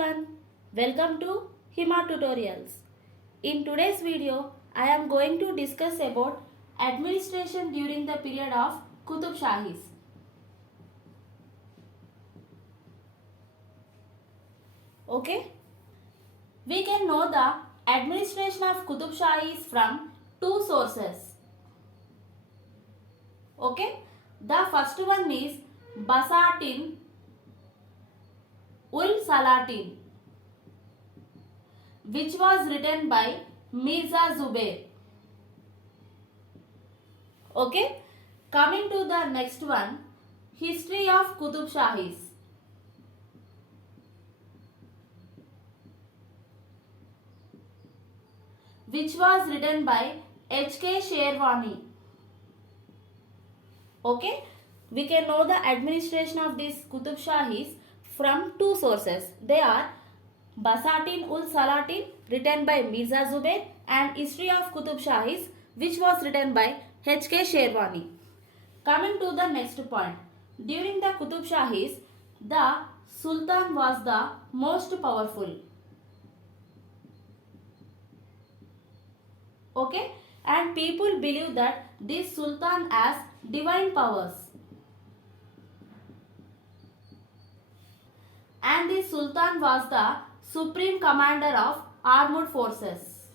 everyone, welcome to Hima Tutorials. In today's video, I am going to discuss about administration during the period of Qutubshahis. Okay, we can know the administration of Qutubshahis from two sources. Okay, the first one is Basatin ul Salatin, which was written by Mirza Zubair. Okay, coming to the next one, History of Qutubshahis. Which was written by H.K. Sherwani. Okay, we can know the administration of these Qutubshahis from two sources. They are Basatin ul Salatin, written by Mirza Zubair, and History of Qutubshahis, which was written by H.K. Sherwani. Coming to the next point, during the Qutubshahis, the Sultan was the most powerful. Okay, and people believe that this Sultan has divine powers. And the Sultan was the supreme commander of armed forces.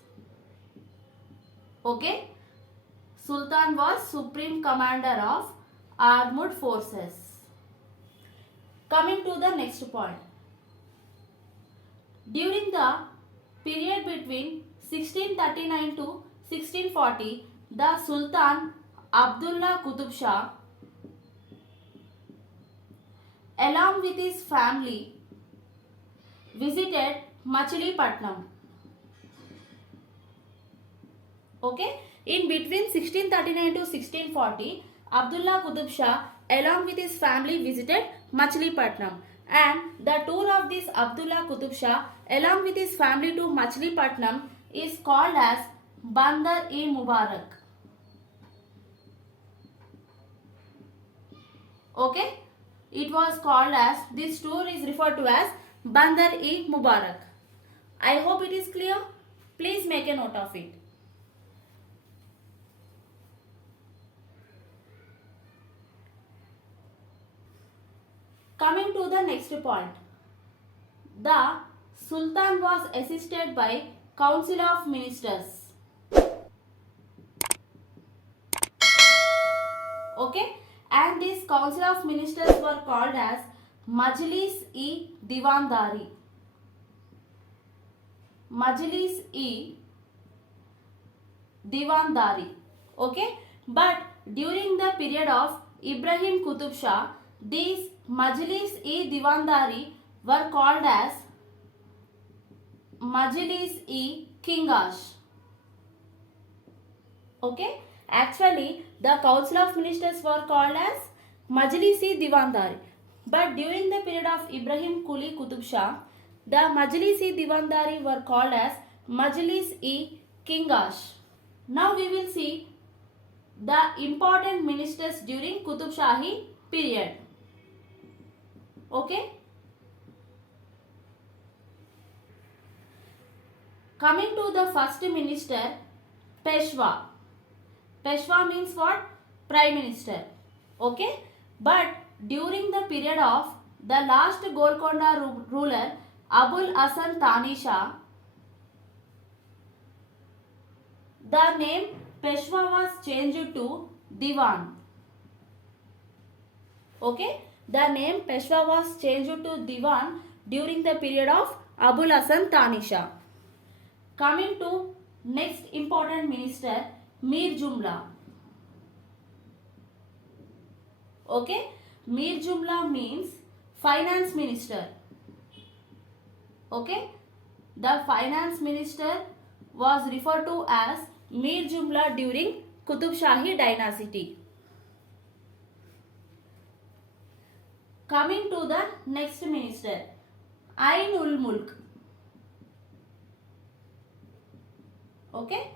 Okay, Sultan was supreme commander of armed forces. Coming to the next point, during the period between 1639 to 1640, the Sultan Abdullah Qutub Shah, along with his family, visited Machilipatnam. Okay, in between 1639 to 1640, Abdullah Qutub Shah along with his family visited Machilipatnam, and the tour of this Abdullah Qutub Shah along with his family to Machilipatnam is called as Bandar-e-Mubarak. Okay, it was called as, this tour is referred to as Bandar-e-Mubarak. I hope it is clear. Please make a note of it. Coming to the next point, the Sultan was assisted by Council of Ministers. Okay, and this Council of Ministers were called as Majlis-e-Diwandari. Majlis-e-Diwandari. Okay, but during the period of Ibrahim Qutub Shah, these Majlis-e-Diwandari were called as Majlis-e-Kingash. Okay, actually the Council of Ministers were called as Majlis-e-Diwandari, but during the period of Ibrahim Quli Qutub Shah, the Majlis-e-Diwandari were called as Majlis-e-Kingash. Now we will see the important ministers during Qutubshahi period. Okay, coming to the first minister, Peshwa. Peshwa means what? Prime Minister. Okay, but during the period of the last Golconda ruler Abul Hasan Tanisha, the name Peshwa was changed to Diwan. Okay, the name Peshwa was changed to Diwan during the period of Abul Hasan Tanisha. Coming to next important minister, Mir Jumla. Okay, Mir Jumla means finance minister. Okay, the finance minister was referred to as Mir Jumla during Qutubshahi dynasty. Coming to the next minister, Ain ul Mulk. Okay,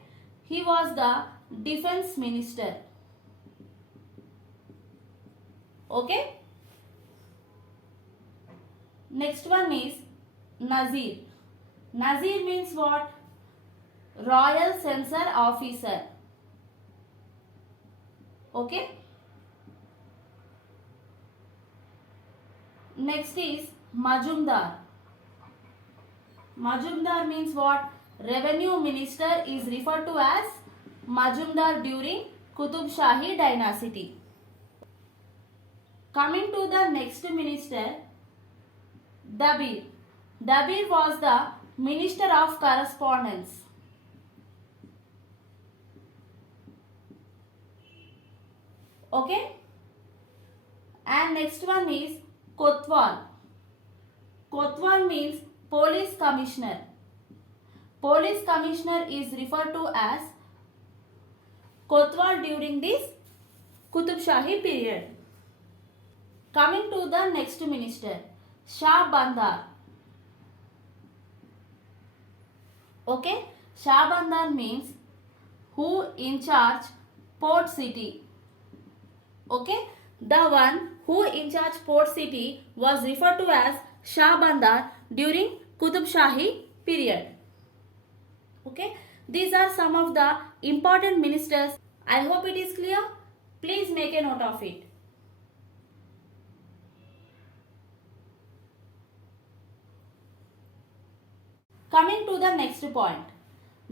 he was the defense minister. Okay, next one is Nazir. Nazir means what? Royal Censor Officer. Okay. Next is Majumdar. Majumdar means what? Revenue Minister is referred to as Majumdar during Qutubshahi dynasty. Coming to the next minister, Dabir. Dabir was the Minister of Correspondence. Okay. And next one is Kotwal. Kotwal means Police Commissioner. Police Commissioner is referred to as Kotwal during this Qutubshahi period. Coming to the next minister, Shah Bandar. Okay, Shah Bandar means who in charge Port City. Okay, the one who in charge Port City was referred to as Shah Bandar during Qutubshahi period. Okay, these are some of the important ministers. I hope it is clear. Please make a note of it. Coming to the next point.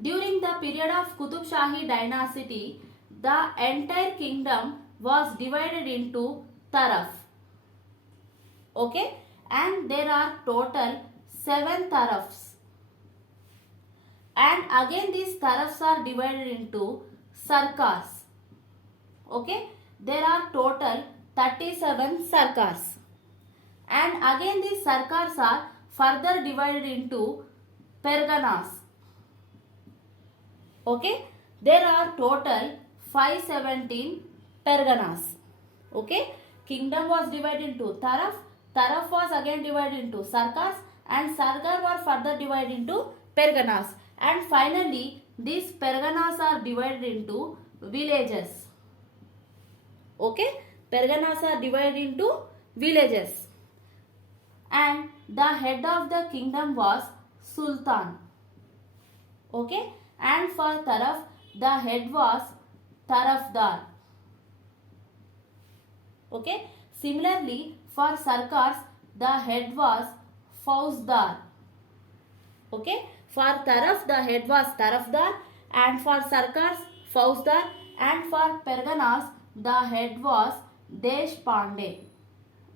During the period of Qutubshahi dynasty, the entire kingdom was divided into taraf. Okay, and there are total 7 tarafs. And again these tarafs are divided into sarkars. Okay, there are total 37 sarkars. And again these sarkars are further divided into perganas. Okay, there are total 517 perganas. Okay, kingdom was divided into taraf, taraf was again divided into sarkars, and sarkar were further divided into perganas, and finally these perganas are divided into villages. Okay, perganas are divided into villages, and the head of the kingdom was Sultan. Okay, and for taraf the head was Tarafdar. Okay, similarly for sarkars the head was Fauzdar. Okay, for taraf the head was Tarafdar, and for sarkars Fauzdar, and for perganas the head was Deshpande.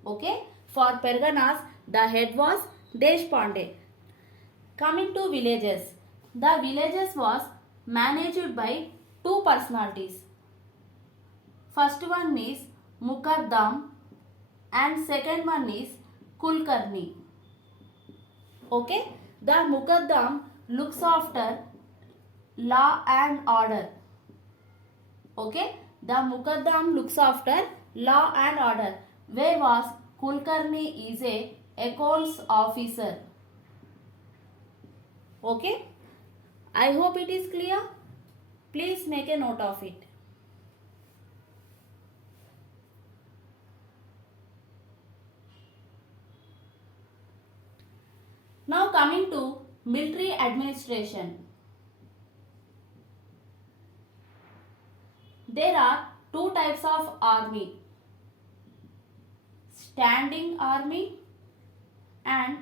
Okay, for perganas the head was Deshpande. Coming to villages, the villages was managed by 2 personalities. First one is Mukaddam and second one is Kulkarni. Okay, the Mukaddam looks after law and order. Okay, the Mukaddam looks after law and order, whereas Kulkarni is a accounts officer. Okay, I hope it is clear. Please make a note of it. Now coming to military administration. There are 2 types of army: standing army and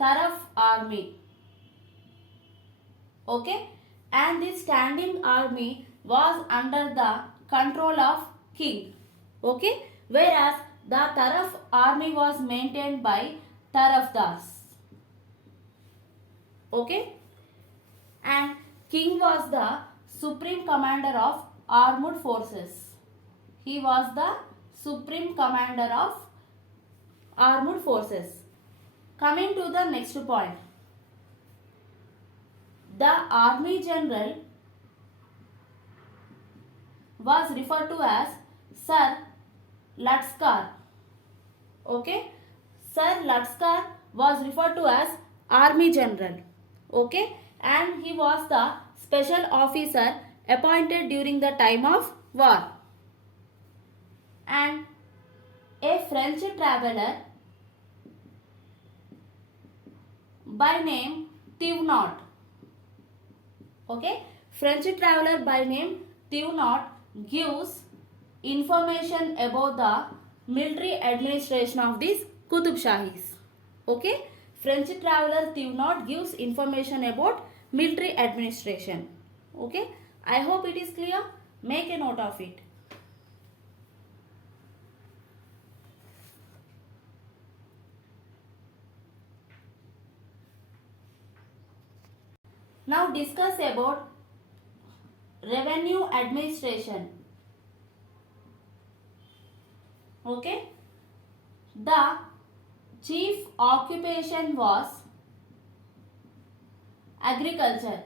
taraf army. Okay, and this standing army was under the control of king. Okay, whereas the taraf army was maintained by tarafdars. Okay, and king was the supreme commander of armed forces. He was the supreme commander of armed forces. Coming to the next point. The army general was referred to as Sir Latskar. Okay, Sir Latskar was referred to as army general. Okay, and he was the special officer appointed during the time of war. And a French traveler by name Thévenot. Okay, French traveler by name Thévenot gives information about the military administration of these Qutubshahis. Okay, French traveler Thévenot gives information about military administration. Okay, I hope it is clear. Make a note of it. Now discuss about revenue administration. Okay, the chief occupation was agriculture.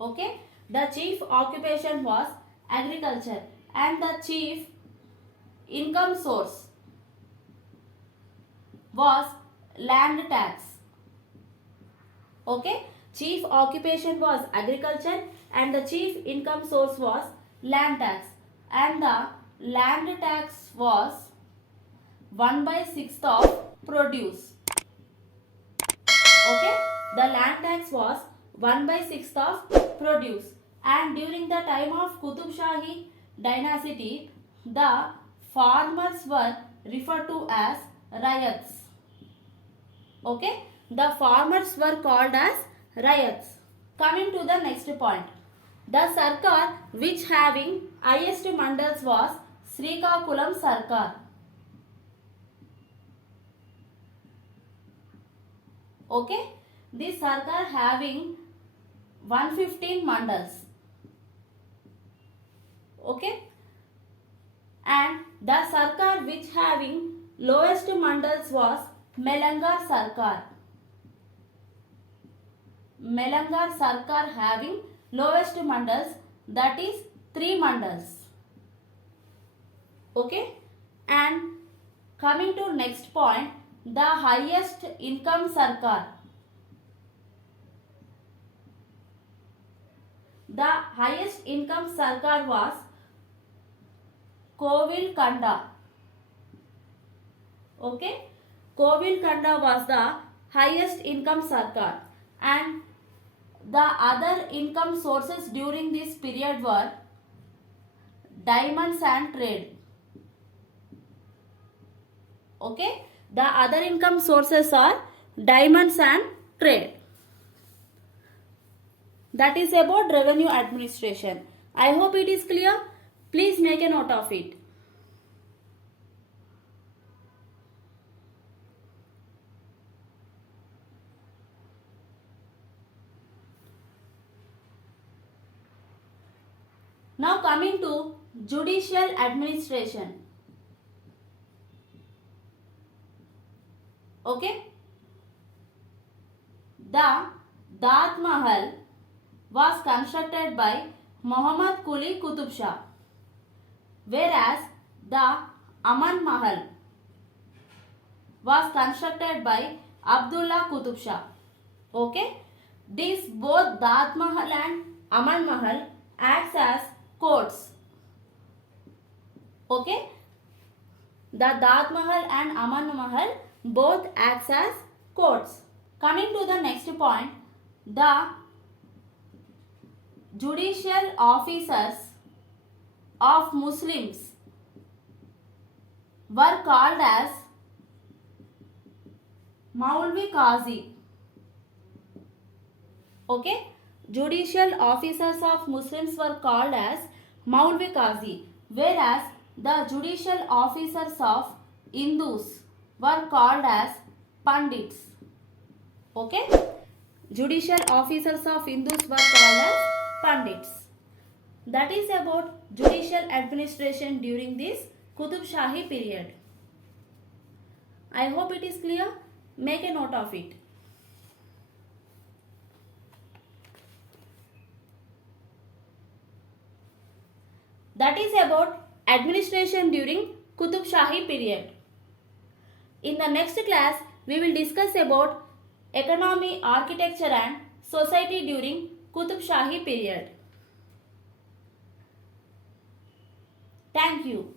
Okay, the chief occupation was agriculture and the chief income source was land tax. Okay, chief occupation was agriculture and the chief income source was land tax, and the land tax was 1/6 of produce. Okay, the land tax was 1/6 of produce, and during the time of Qutubshahi dynasty, the farmers were referred to as ryots. Okay, the farmers were called as ryots. Coming to the next point, the Sarkar which having highest mandals was Srikakulam Sarkar. Okay, this Sarkar having 115 mandals. Okay, and the Sarkar which having lowest mandals was Melangar Sarkar. Melangar Sarkar having lowest mandals, that is 3 mandals. Okay, and coming to next point, the highest income Sarkar. The highest income Sarkar was Kovil Kanda. Okay, Kovil Kanda was the highest income Sarkar, and the other income sources during this period were diamonds and trade. Okay, the other income sources are diamonds and trade. That is about revenue administration. I hope it is clear. Please make a note of it. Now coming to judicial administration. Okay, the Taj Mahal was constructed by Muhammad Quli Qutub Shah, whereas the Aman Mahal was constructed by Abdullah Qutub Shah. Okay, these both Taj Mahal and Aman Mahal acts as courts. Okay, the Taj Mahal and Aman Mahal both acts as courts. Coming to the next point, the judicial officers of Muslims were called as Maulvi Qazi. Okay, judicial officers of Muslims were called as Maulvi Qazi, whereas the judicial officers of Hindus were called as Pandits. Okay, judicial officers of Hindus were called as Pandits. That is about judicial administration during this Qutubshahi period. I hope it is clear. Make a note of it. That is about administration during Qutubshahi period. In the next class, we will discuss about economy, architecture and society during Qutubshahi period. Thank you.